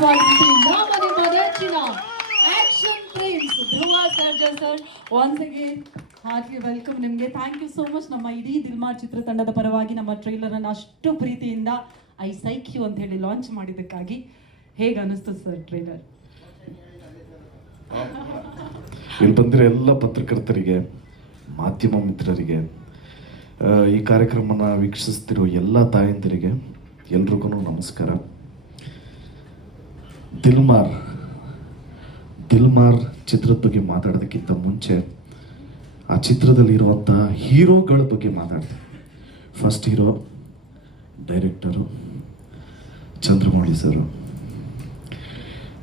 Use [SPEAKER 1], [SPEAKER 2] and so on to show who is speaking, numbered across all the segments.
[SPEAKER 1] ಸ್ವಾಗತಿಸಿ Sarja sir once heartily welcome ನಿಮಗೆ. Thank you so much ನಮ್ಮ ಇಡೀ ದಿಲ್ಮಾರ್ ಚಿತ್ರತಂಡದ ಪರವಾಗಿ ನಮ್ಮ ಟ್ರೈಲರ್ ಅನ್ನು ಅಷ್ಟು ಪ್ರೀತಿಯಿಂದ ಐ ಸೈಕ್ ಯು ಅಂತ ಹೇಳಿ ಲಾಂಚ್ ಮಾಡಿದ್ದಕ್ಕಾಗಿ ಹೇಗೆ ಅನಿಸ್ತು ಸರ್ ಟ್ರೈಲರ್
[SPEAKER 2] ಇಲ್ಲಿ ಎಲ್ಲ ಪತ್ರಕರ್ತರಿಗೆ, ಮಾಧ್ಯಮ ಮಿತ್ರರಿಗೆ ಈ ಕಾರ್ಯಕ್ರಮನ ವೀಕ್ಷಿಸ್ತಿರೋ ಎಲ್ಲ ತಾಯಂದಿರಿಗೆ ಎಲ್ರಿಗೂ ನಮಸ್ಕಾರ. ದಿಲ್ಮಾರ್ ದಿಲ್ಮಾರ್ ಚಿತ್ರದ ಬಗ್ಗೆ ಮಾತಾಡೋದಕ್ಕಿಂತ ಮುಂಚೆ ಆ ಚಿತ್ರದಲ್ಲಿರುವಂಥ ಹೀರೋಗಳ ಬಗ್ಗೆ ಮಾತಾಡ್ತೀನಿ first hero director Chandramouli sir.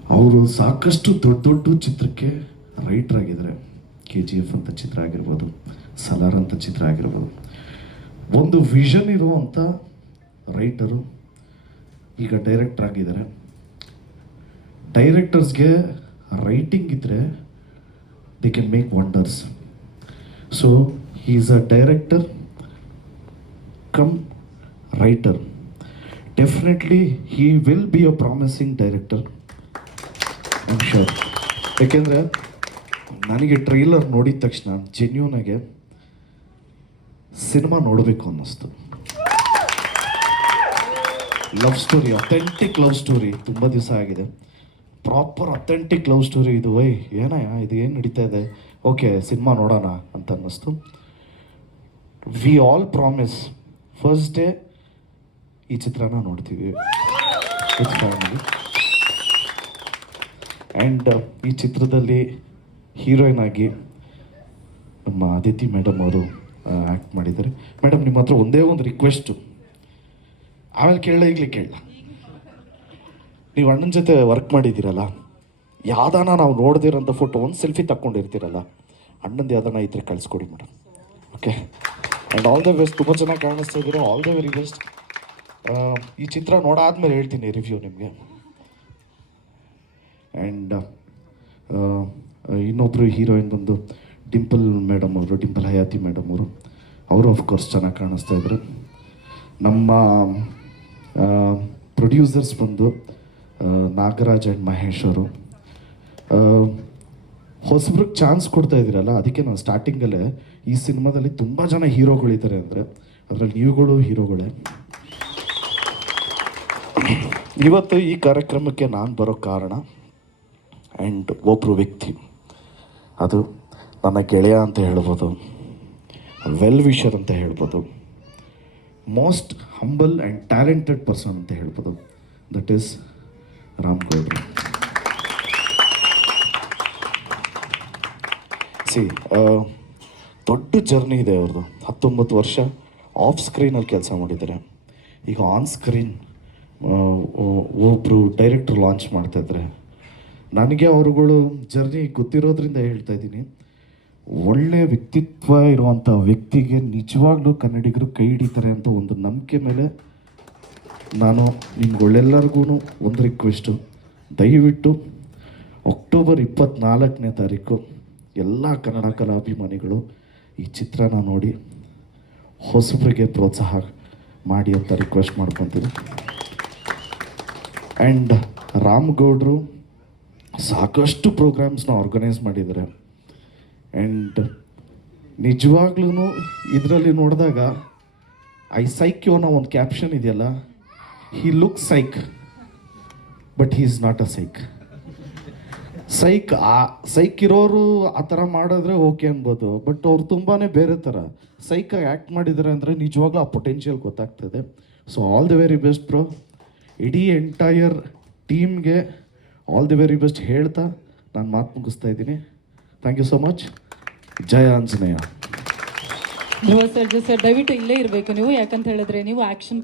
[SPEAKER 2] ಅವರು ಸಾಕಷ್ಟು ದೊಡ್ಡ ದೊಡ್ಡ ಚಿತ್ರಕ್ಕೆ ರೈಟರ್ ಆಗಿದ್ದಾರೆ. ಕೆ ಜಿ ಎಫ್ ಅಂತ ಚಿತ್ರ ಆಗಿರ್ಬೋದು ಸಲಾರ್ ಅಂತ ಚಿತ್ರ ಆಗಿರ್ಬೋದು. ಒಂದು ವಿಷನ್ ಇರುವಂಥ ರೈಟರು ಈಗ ಡೈರೆಕ್ಟರ್ ಆಗಿದ್ದಾರೆ. ಡೈರೆಕ್ಟರ್ಸ್ಗೆ ರೈಟಿಂಗ್ ಇದ್ದರೆ they can make wonders so he is a director cum writer definitely he will be a promising director I'm sure ಯಾಕೆಂದರೆ, ನನಗೆ ಟ್ರೈಲರ್ ನೋಡಿದ ತಕ್ಷಣ ಜೆನ್ಯೂನಾಗೆ ಸಿನಿಮಾ ನೋಡಬೇಕು ಅನ್ನಿಸ್ತು. Love story authentic love story ತುಂಬ ದಿವಸ ಆಗಿದೆ. ಪ್ರಾಪರ್ ಅಥೆಂಟಿಕ್ ಲವ್ ಸ್ಟೋರಿ ಇದು ವೈ ಏನಯ್ಯ, ಇದು ಏನು ನಡೀತಾ ಇದೆ? ಓಕೆ ಸಿನಿಮಾ ನೋಡೋಣ ಅಂತ ಅನ್ನಿಸ್ತು. We all promise first day ಈ ಚಿತ್ರನ ನೋಡ್ತೀವಿ ಆ್ಯಂಡ್ ಈ ಚಿತ್ರದಲ್ಲಿ ಹೀರೋಯಿನ್ ಆಗಿ ನಮ್ಮ ಅದಿತಿ ಮೇಡಮ್ ಅವರು ಆ್ಯಕ್ಟ್ ಮಾಡಿದ್ದಾರೆ. ಮೇಡಮ್ ನಿಮ್ಮ ಹತ್ರ ಒಂದೇ ಒಂದು ರಿಕ್ವೆಸ್ಟು ಆಮೇಲೆ ಕೇಳ ಈಗಲೇ ಕೇಳ ನೀವು ಅಣ್ಣನ ಜೊತೆ ವರ್ಕ್ ಮಾಡಿದ್ದೀರಲ್ಲ, ಯಾವ್ದಾನ ನಾವು ನೋಡ್ದಿರೋಂಥ ಫೋಟೋ ಒಂದು ಸೆಲ್ಫಿ ತಕ್ಕೊಂಡಿರ್ತೀರಲ್ಲ, ಅಣ್ಣಂದು ಯಾವ್ದಾನ ಇದ್ರೆ ಕಳಿಸ್ಕೊಡಿ madam okay and all the best ತುಂಬ ಚೆನ್ನಾಗಿ ಕಾಣಿಸ್ತಾ ಇದ್ದೀರಾ? ಆಲ್ ದ ವೆರಿ ಬೆಸ್ಟ್ ಈ ಚಿತ್ರ ನೋಡಾದ್ಮೇಲೆ ಹೇಳ್ತೀನಿ ರಿವ್ಯೂ ನಿಮಗೆ. ಆ್ಯಂಡ್ ಇನ್ನೊಬ್ಬರು ಹೀರೋಯಿನ್ ಬಂದು ಡಿಂಪಲ್ ಮೇಡಮ್ ಅವರು ಡಿಂಪಲ್ ಹಯಾತಿ ಮೇಡಮ್ ಅವರು ಅವರು ಆಫ್ಕೋರ್ಸ್ ಚೆನ್ನಾಗಿ ಕಾಣಿಸ್ತಾ ಇದ್ರು. ನಮ್ಮ ಪ್ರೊಡ್ಯೂಸರ್ಸ್ ಬಂದು ನಾಗರಾಜ್ ಆ್ಯಂಡ್ ಮಹೇಶ್ ಅವರು. ಹೊಸಬ್ರಿಗೆ ಚಾನ್ಸ್ ಕೊಡ್ತಾ ಇದ್ದೀರಲ್ಲ, ಅದಕ್ಕೆ ನಾನು ಸ್ಟಾರ್ಟಿಂಗಲ್ಲೇ ಈ ಸಿನಿಮಾದಲ್ಲಿ ತುಂಬ ಜನ ಹೀರೋಗಳಿದ್ದಾರೆ ಅಂದರೆ, ಅದರಲ್ಲಿ ನೀವುಗಳು ಹೀರೋಗಳೇ ಇವತ್ತು ಈ ಕಾರ್ಯಕ್ರಮಕ್ಕೆ ನಾನು ಬರೋ ಕಾರಣ ಆ್ಯಂಡ್ ಒಬ್ಬರು ವ್ಯಕ್ತಿ. ಅದು ನನ್ನ ಗೆಳೆಯ ಅಂತ ಹೇಳ್ಬೋದು ವೆಲ್ ವಿಷರ್ ಅಂತ ಹೇಳ್ಬೋದು most humble and talented person ಅಂತ ಹೇಳ್ಬೋದು. ದಟ್ ಈಸ್ ರಾಮ್ ಗೌಡ್ರು ಸಿ ದೊಡ್ಡ ಜರ್ನಿ ಇದೆ ಅವ್ರದ್ದು ಹತ್ತೊಂಬತ್ತು ವರ್ಷ ಆಫ್ ಸ್ಕ್ರೀನಲ್ಲಿ ಕೆಲಸ ಮಾಡಿದ್ದಾರೆ. ಈಗ ಆನ್ ಸ್ಕ್ರೀನ್ ಒಬ್ಬರು ಡೈರೆಕ್ಟ್ರು ಲಾಂಚ್ ಮಾಡ್ತಾಯಿದ್ರೆ ನನಗೆ ಅವರುಗಳು ಜರ್ನಿ ಗೊತ್ತಿರೋದ್ರಿಂದ ಹೇಳ್ತಾ ಇದ್ದೀನಿ. ಒಳ್ಳೆಯ ವ್ಯಕ್ತಿತ್ವ ಇರುವಂಥ ವ್ಯಕ್ತಿಗೆ ನಿಜವಾಗ್ಲೂ ಕನ್ನಡಿಗರು ಕೈ ಹಿಡಿತಾರೆ ಅಂತ ಒಂದು ನಂಬಿಕೆ ಮೇಲೆ ನಾನು ನಿಮ್ಗಳೆಲ್ಲರಿಗೂ ಒಂದು ರಿಕ್ವೆಸ್ಟು ದಯವಿಟ್ಟು ಅಕ್ಟೋಬರ್ ಇಪ್ಪತ್ತ್ನಾಲ್ಕನೇ ತಾರೀಕು ಎಲ್ಲ ಕನ್ನಡ ಕಲಾಭಿಮಾನಿಗಳು ಈ ಚಿತ್ರನ ನೋಡಿ ಹೊಸಬರಿಗೆ ಪ್ರೋತ್ಸಾಹ ಮಾಡಿ ಅಂತ ರಿಕ್ವೆಸ್ಟ್ ಮಾಡ್ಕೊತೀನಿ ಆ್ಯಂಡ್ ರಾಮ್ಗೌಡರು ಸಾಕಷ್ಟು ಪ್ರೋಗ್ರಾಮ್ಸ್ನ ಆರ್ಗನೈಸ್ ಮಾಡಿದ್ದಾರೆ. ಆ್ಯಂಡ್ ನಿಜವಾಗ್ಲೂ ಇದರಲ್ಲಿ ನೋಡಿದಾಗ ಐ ಸೈಕ್ಯೋ ಅನ್ನೋ ಒಂದು ಕ್ಯಾಪ್ಷನ್ ಇದೆಯಲ್ಲ he look psych but he is not a psych psych ಆ ಸೈಕ್ ಇರೋರು ಆ ಥರ ಮಾಡಿದ್ರೆ ಓಕೆ ಅನ್ಬೋದು ಬಟ್ ಅವ್ರು ತುಂಬಾ ಬೇರೆ ಥರ. ಸೈಕಾಗಿ ಆ್ಯಕ್ಟ್ ಮಾಡಿದ್ದಾರೆ ಅಂದರೆ ನಿಜವಾಗ್ಲೂ ಆ ಪೊಟೆನ್ಷಿಯಲ್ ಗೊತ್ತಾಗ್ತದೆ. So all the very best bro ಇಡೀ ಎಂಟೈರ್ ಟೀಮ್ಗೆ ಆಲ್ ದಿ ವೆರಿ ಬೆಸ್ಟ್ ಹೇಳ್ತಾ ನಾನು ಮಾತು ಮುಗಿಸ್ತಾ ಇದ್ದೀನಿ. Thank you so much Jaya Anjaneya.
[SPEAKER 1] Sir Sarja sir, ದಯವಿಟ್ಟು ಇಲ್ಲೇ ಇರಬೇಕು ನೀವು. ಯಾಕಂತ ಹೇಳಿದ್ರೆ ನೀವು ಆಕ್ಷನ್